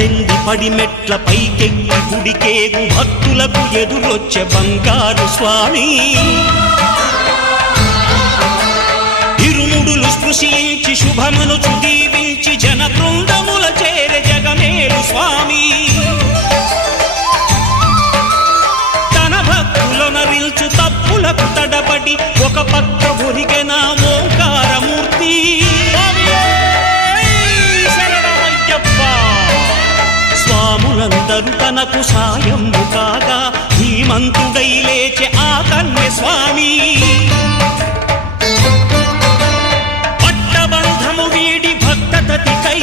పద్దెంది పడిమెట్ల పైకెక్కి గుడికేగు భక్తులకు ఎదురొచ్చే బంగారు స్వామి ఇరుముడులు స్పృశించి శుభమనుచు దీవించి జన బృందముల చేరే జగమేలు స్వామి తన భక్తులనరిల్చు తప్పులకు తడబడి ఒక పక్క ఒరిగెన ఓంకారమూర్తి స్వాములందరూ తనకు సాయము కాగా ధీమంతుడై లేచే ఆ కన్య స్వామి పట్టబంధము వీడి భక్తతతికై